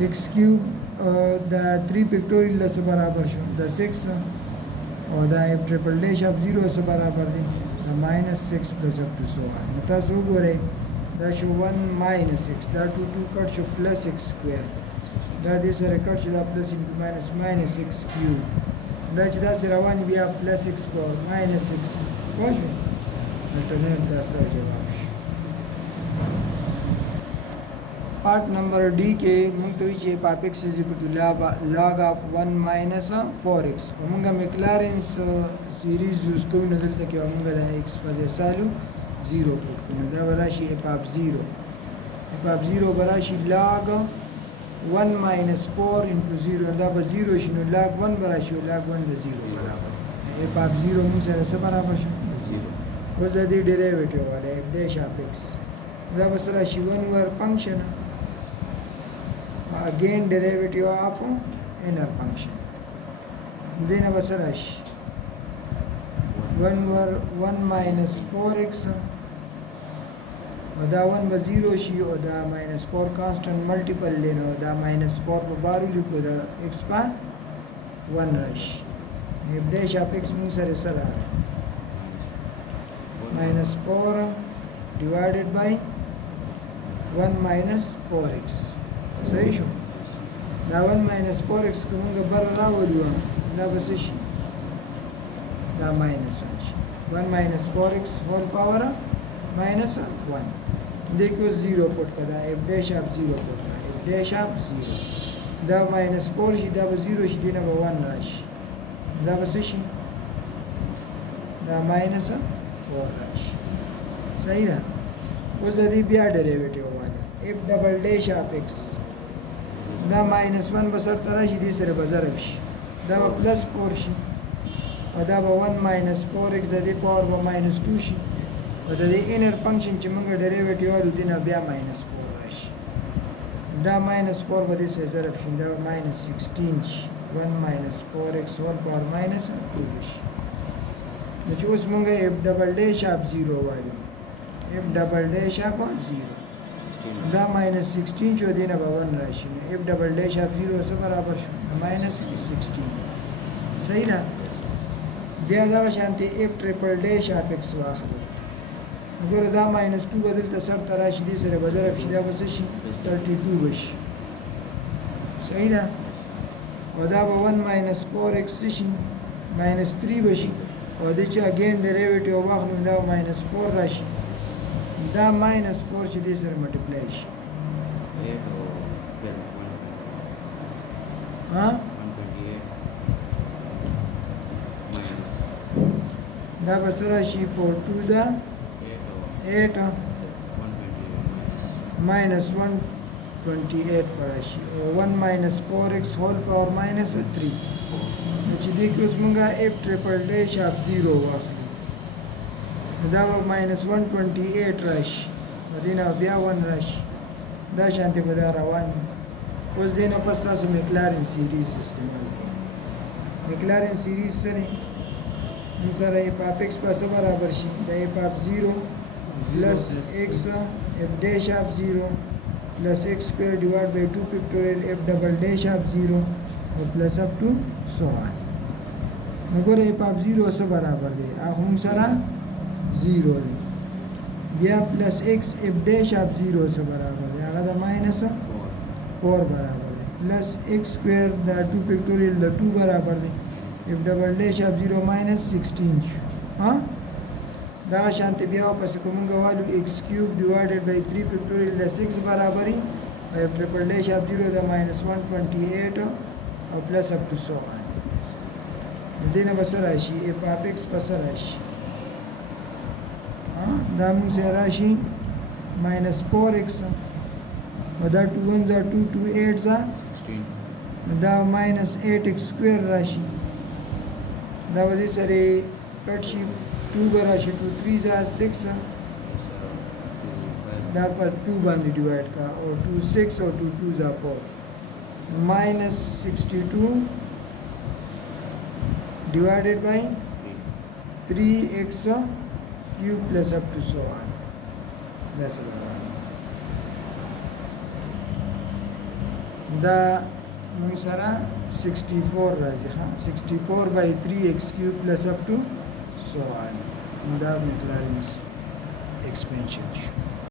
x cube دا 3 pictorial د څه برابر شو د 6 او دا f triple dash of 0 څه برابر دی د -6 plus up to so on نو تاسو وګورئ دا شو 1 minus x دا 2 کټ شو plus x square دا دې سره کټ شو دا plus into minus x cube دا چې دا سره روان بیا plus x power minus x پوه شوئ الټرنیټ دا ستاسو جواب شو part number D के मूंग तो ये पाप X is equal to log of 1 minus 4x मूंगा McLaren series use को नजर तक मूंगा दा x पर सालू 0 पुट को दा बराशी पाप 0 बराशी log 1 minus 4 into 0 दा ब 0 शनो log 1 बराशी log 1 द 0 बराबर पाप 0 मूंग से बराबर शो 0 was the derivative वाले f dash of x दा बसरा शी 1 over function again derivative of inner function then basarash 1 over 1 minus 4x oda 1 by 0 shi oda minus 4 constant multiple then oda minus 4 by baru liko da x pa 1 rash f dash of x means sara minus 4 divided by 1 minus 4x صحیح شو دا 1 minus 4x کومه بر راولو دا بس شي دا minus 1 شي 1 minus 4x whole power minus 1 دې کو 0 پټ کړه f dash of 0 پټ کړه f dash of 0 دا minus 4 شي دا به 0 شي دینه به 1 راشي دا بس شي دا minus 4 راشي صحیح ده اوس د دې بیا ډیریویټیو واله f double dash of x دا minus 1 بسر تراشي دې سره به ضرب شي دا به plus 4 شي او دا به 1 minus 4x د دې پاور به minus 2 شي او د دې انر فنکشن چې موږ ډیریویټیو والو دې نه بیا minus 4 راشي دا minus 4 به دې سره ضرب شي دا minus 16 شي 1 minus 4x whole power minus 2 شي نو چې اوس موږ f double dash of 0 والو f double dash of 0 دا minus 16 شو دینه به 1 راشي f double dash of 0 سره برابر شو minus 16 صحیح ده بیا دا شانتي f triple dash of x واخلو وګوره دا minus 2 بدل ته سر تراشي دي سره به ضرب شي دا به شي 32 بشي صحیح ده او دا به 1 minus 4x شي minus 3 بشي او د چې اگین ډیریویټیو واخلو دا minus 4 راشي دا minus 4 چې دې سره ملټیپلای شي ها 128 دا به سره شي 4 2 دا 8 minus 128 پر شي او 1 minus 4x whole power minus 3 نو چې دې کې اوس مونږه f triple dash of 0 واخلو دا به minus 128 راشي مدینه بیا 1 راشي دا شانتي به رواني اوس دینه پس تاسو میکلارن سیریز استعمال کړئ میکلارن سیریز سره نو سره f of x په برابر شي د f of 0 plus x f dash of 0 plus x square divided by 2 pictorial f double dash of 0 or plus up to so on نو ګوره f of 0 سره برابر دی هغه موږ سره 0 دی بیا plus x f dash of 0 سره برابر دی هغه د minus 4 برابر دی plus x square د 2 pictorial د 2 برابر دی f double dash of 0 minus 16 ها دا شانت بیا پس کومه والو x cube divided by 3 pictorial د 6 برابرۍ او f triple dash of 0 د minus 128 او plus up to so on دینه بس راشي f of x بس راشي دا موږ سره راشي minus 4x او دا 2 1 دا 2 2 8 دا 16 دا minus 8x square راشي دا ودې سره کټ شي 2 براشي 2 3 دا 6 دا په 2 باندې ډیوایډ کا او 2 6 او 2 2 دا 4 minus 62 divided by 3x cube plus up to so on. That's about it. دا موږ سره 64 راځي ها 64 by 3x cube plus up to so on دا مکلارینز expansion شو